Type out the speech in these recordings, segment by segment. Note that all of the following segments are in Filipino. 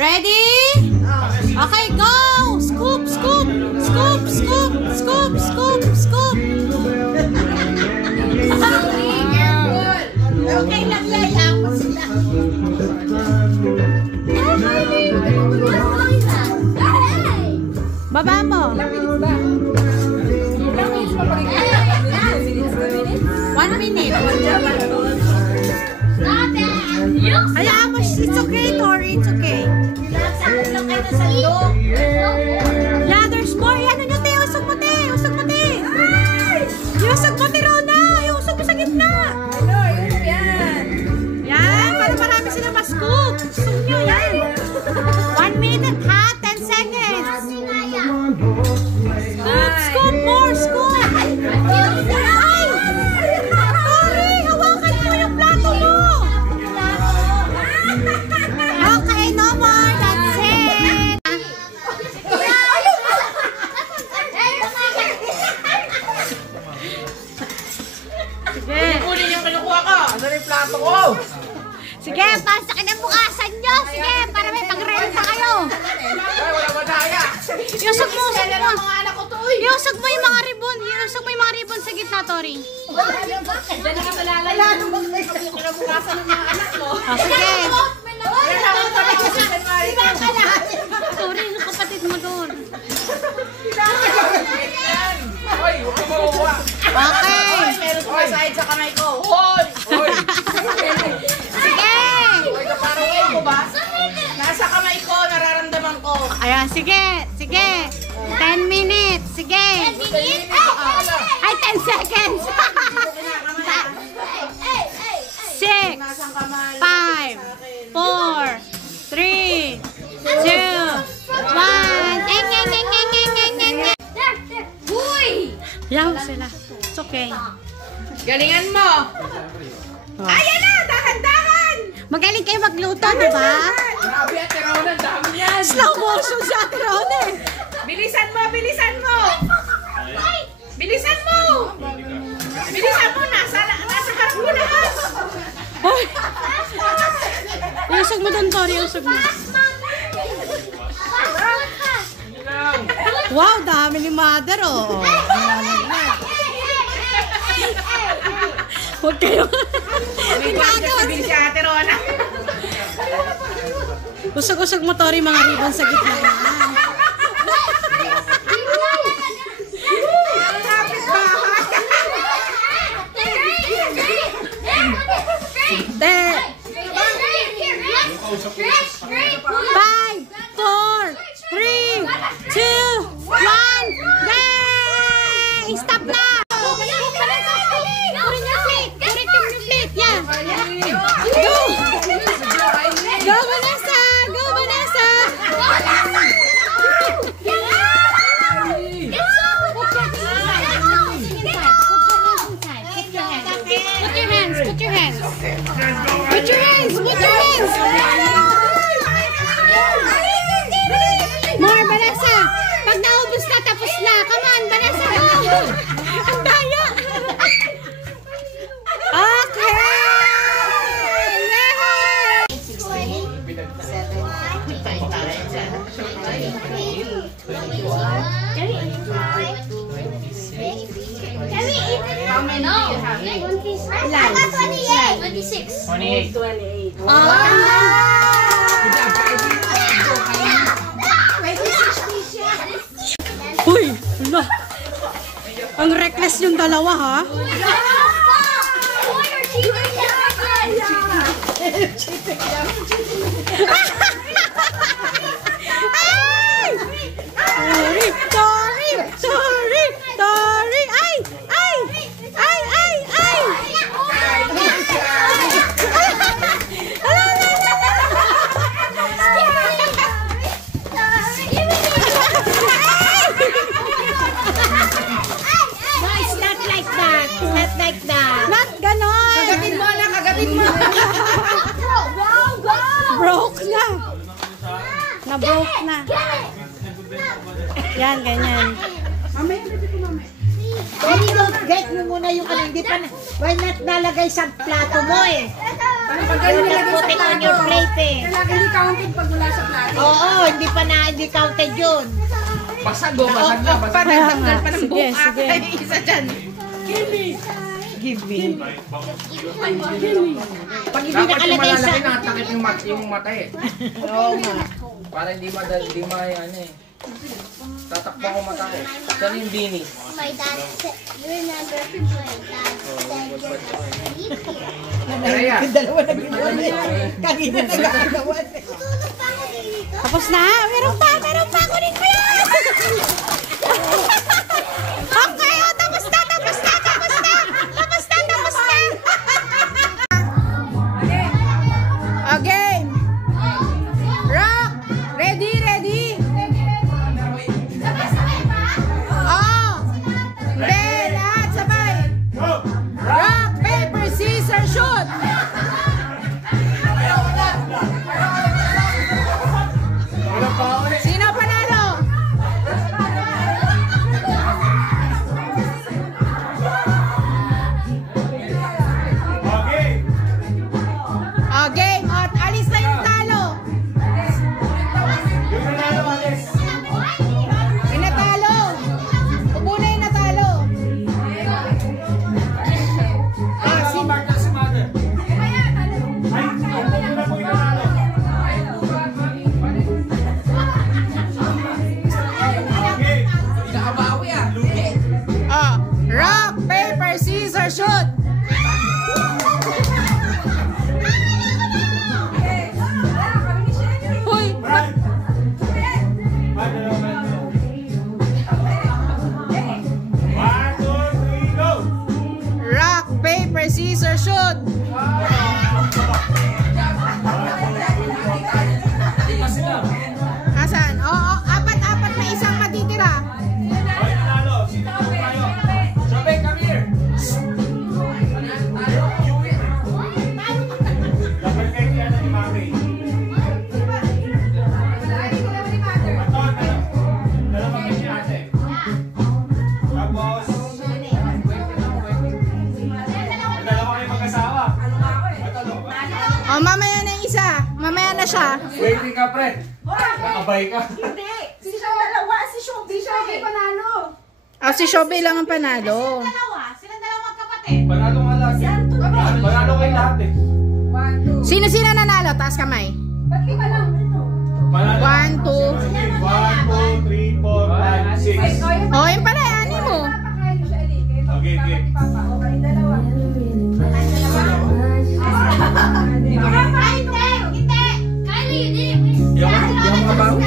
Ready? Okay, go! Scoop, scoop, scoop, scoop, scoop, scoop, scoop. Okay lang yan. Sila. Baba mo. 1 minute. Hayaan mo, it's okay, Tori, it's okay. Yeah, there's more. Yan, ano, te, usog mo, te. Usog mo, te. Usog mo, te, Rona. Usog mo sa gitna. Yan, para marami sila ma-scoop. Usog nyo, yan. 1 minute, ha? 10 seconds. Scoop, scoop, more, scoop. Ay! Tori, hawakan mo yung plato mo. Okay, no more. That's it. Sige. Kunin yung kinukuha ko. Ano rin plato ko? Sige, pasakin ang bukasan nyo. Sige, para may pag-renta kayo. Ay, wala madaya. Iusog mo, usog mo. Mga anak ko to eh. Iusog mo yung mga ribbon. Iusog mo yung mga ribbon sa gitna, Tori. Diyan na ka malalay. Wala naman yung kinabukasan ng mga anak mo. Sige. Wala naman tayo sa January. Tori, yung kapatid mo doon. Hoy, huwag ka makuha. Okay. Meron sumasahid sa kamay ko. Hoy! Hoy! Sige. Hoy, kaparuin ko ba? Nasa kamay ko, nararamdaman ko. Ayan, sige. Sige. 10 minutes. Sige. 10 minutes? Ay, 10 seconds. 6, 5, 4, 3, 2, 1. Yaw sila. It's okay. Galingan mo. Ayan na! Dahan-dahan! Magaling kayo magluto, di ba? Grabe at Rona, dami niyan. Slow motion sa atin, eh. Bilisan mo, bilisan mo! Bilisan mo! Bilisan mo! Nasa harap mo lahat! Hoy! Iusog mo doon, Tori. Iusog mo. Wow, dami ni Mother, oh. Huwag kayo. Sabihin si Ate Rona. Usog-usog mo, Tori, mga ribbon sa gitna. Te. 5, 4, 3, 2, 1, yay! Stop na! Go! Go, Vanessa! Go, Vanessa! Put your hands, put your hands. Put your hands, put your hands. More, Vanessa. Pag naubos na, tapos na. Come on, Vanessa, go. Ang daya. Okay. How many do you have? 26. 28. Uy, wala. Ang reckless yung dalawa, ha? Sorry! Sorry! Sorry! Ay! Ay! Ay! Ay! Ay! Not ganon! Kagatin mo na, kagatin mo. Broke na! Na-broke na. Yan, ganyan. Very good. Get mo muna yung ano. Hindi pa na. Why not nalagay sa plato mo eh? Put it on your plate eh. Kailangan hindi counted pag wala sa plato. Oo, hindi counted yun. Basag na. Basag. Panatanggal pa ng buhok Sige. ate. Isa dyan. Give me. Pag hindi Dapat yung nakalagay sa... malalaki nakatakip yung mata eh. Oo nga. Para hindi ano eh. Tatakbo ko mata ko. Saan yung bini? My dad said, you remember my dad said you're gonna Kaya. Yung dalawa na ginawa niya. Kanina nagkakagawa eh. Tapos na? Meron pa! Kunin ko yan! Okay, oh, tapos na! Okay. Rock! Ready? Oh! Then, lahat sabay! Rock, paper, scissors, shoot! Sino panalo? Okay, at alis na yung talo. Yung natalo. Upo na yung natalo. Rock, paper, scissors, shoot! Hoy! Rock, paper, scissors, shoot! Asan? Oo, apat may isang matitira. Oh, mamaya na yung isa. Mamaya na siya. Waiting ka, pre. Nakabay ka. Hindi. Si dalawa. Si Shobi. Shobi panalo. Oh, si Shobe lang ang panalo. Silang dalawa magkapatid. Panalo nga lagi. Panalo kayo lahat eh. 1, 2. Sino nanalo? Taas kamay. Ba't lima lang? Panalo. 1, 2. 1, 2, 3, 4, 5, 6. Oh, yun pala, ani mo. Papakain mo siya, Eli. Okay. Papa. Okay, dalawa. Yung mabawi.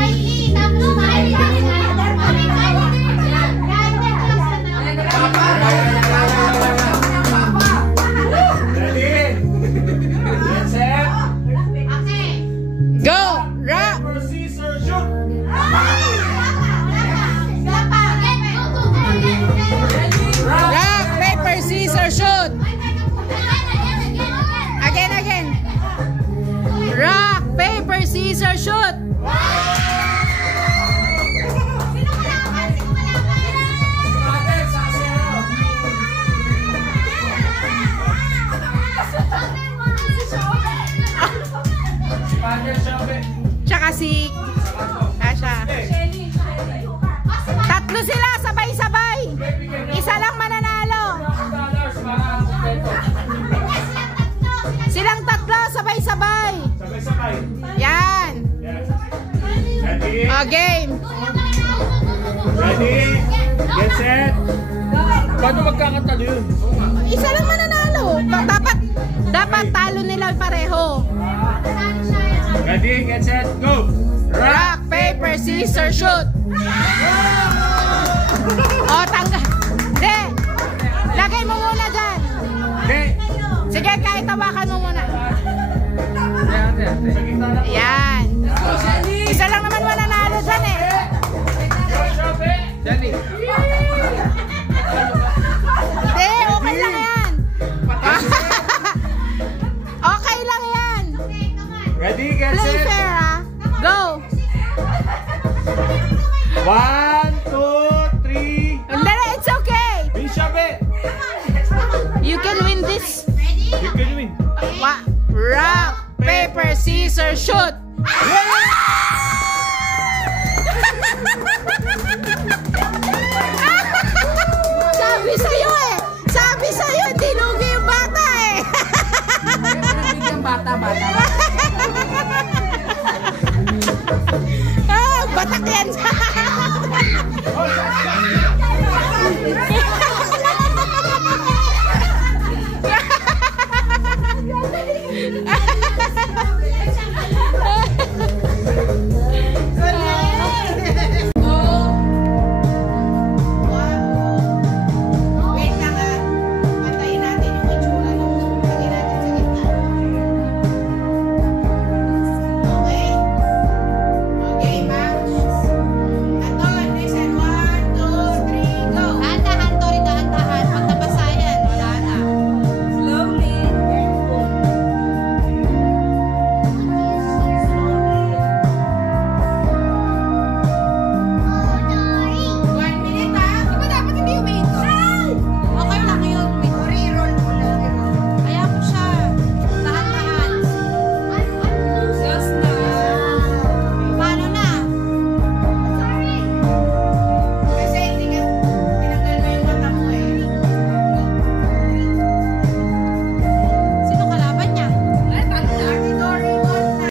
Ready? Get set. Go! Rock! Paper, scissors, shoot. Rock, paper, scissors, shoot! Again. Rock, paper, scissors, shoot! Tsaka si... Asha. Tatlo sila, sabay-sabay. Isa lang mananalo. Silang tatlo, sabay-sabay. Sabay-sabay. Yan. Ready? Game. Ready? Get set. Paano magkakatalo yun? Isa lang mananalo. Dapat talo nila pareho. Ready? Get set. Go! Rock, paper, scissors, shoot. O, tanggal. Hindi. Lagay mo muna dyan. Okay. Sige, kahit tawakan mo muna. Ate. Sa gitna na. Yan. Isa lang naman mananalo dyan eh. Jenny. Hindi, okay lang yan. Okay lang yan. Ready? Get Play set. fair ah. Go. 1, 2, 3. Hindi, it's okay. Bishop it. You can win this. You can win. Rock, paper, scissors, shoot!